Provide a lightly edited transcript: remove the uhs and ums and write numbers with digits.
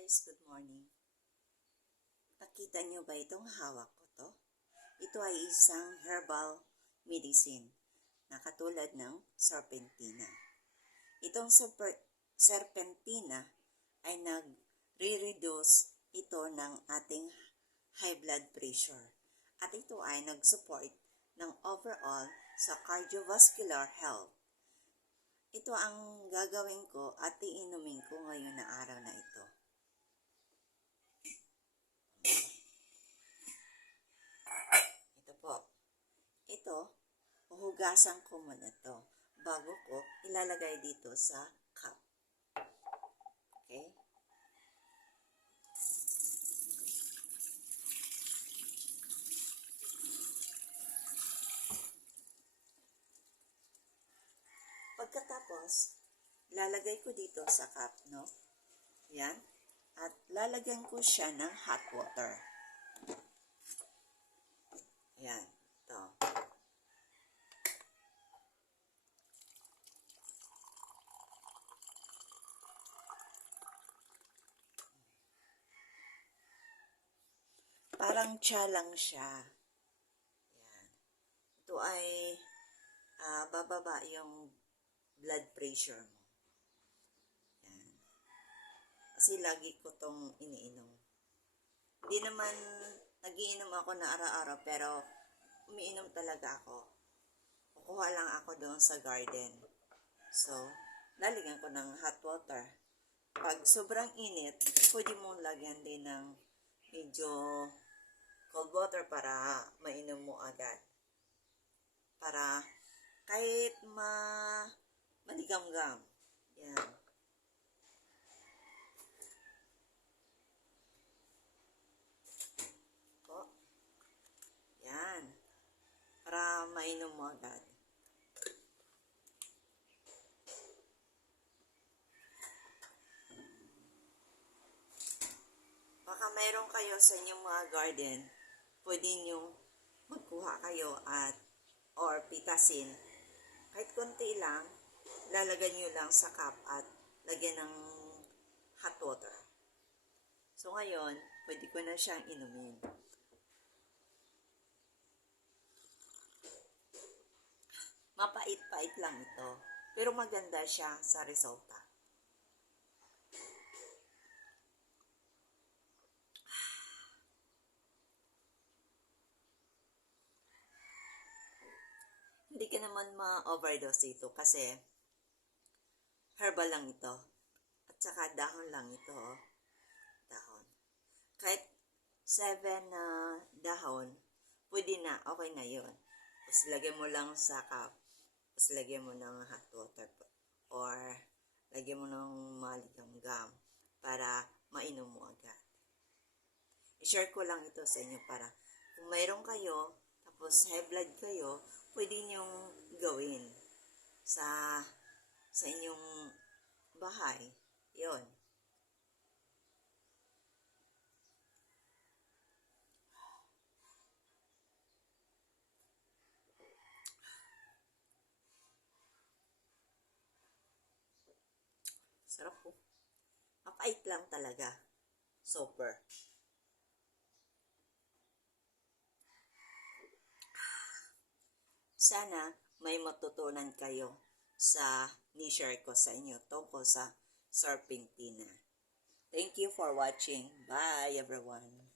guys, good morning. Nakita nyo ba itong hawak ko to? Ito ay isang herbal medicine na katulad ng serpentina. Itong serpentina ay nagre-reduce ito ng ating high blood pressure. At ito ay nag-support ng overall sa cardiovascular health. Ito ang gagawin ko at iinumin ko ngayon na araw na ito. Ito po. Ito, huhugasan ko muna ito bago ko ilalagay dito sa cup. Okay? Pagkatapos, lalagay ko dito sa cup, no? Yan. At lalagyan ko siya ng hot water. Yan. Ito. Parang tsa lang siya. Yan. Ito ay bababa yung blood pressure mo. Yan. Kasi lagi ko tong iniinom. Hindi naman nagiinom ako na araw-araw, pero umiinom talaga ako. Kukuha lang ako doon sa garden. So, lalagyan ko ng hot water. Pag sobrang init, pwede mong lagyan din ng medyo cold water para mainom mo agad. Para kahit maligamgam. Yan. Po. Yan. Para mainom mo agad. Baka mayroon kayo sa inyong mga garden, pwede nyo magkuha kayo or pitasin. Kahit konti lang, lalagyan nyo lang sa cup at lagyan ng hot water. So ngayon, pwede ko na siyang inumin. Mapait-pait lang ito, pero maganda siya sa resulta. Hindi ka naman ma-overdose ito kasi herbal lang ito. At saka dahon lang ito. Dahon. Kahit 7 na dahon, pwede na. Okay na yun. Tapos lagyan mo lang sa cup. Tapos lagyan mo ng hot water. Or lagyan mo ng maligamgam para mainom mo agad. I-share ko lang ito sa inyo para kung mayroon kayo, tapos high blood kayo, pwede niyong gawin sa inyong bahay. Yon. Sarap po. Mapait lang talaga. Super. Sana may matutunan kayo sa ni-share ko sa inyo tungkol sa serpentina. Thank you for watching. Bye everyone.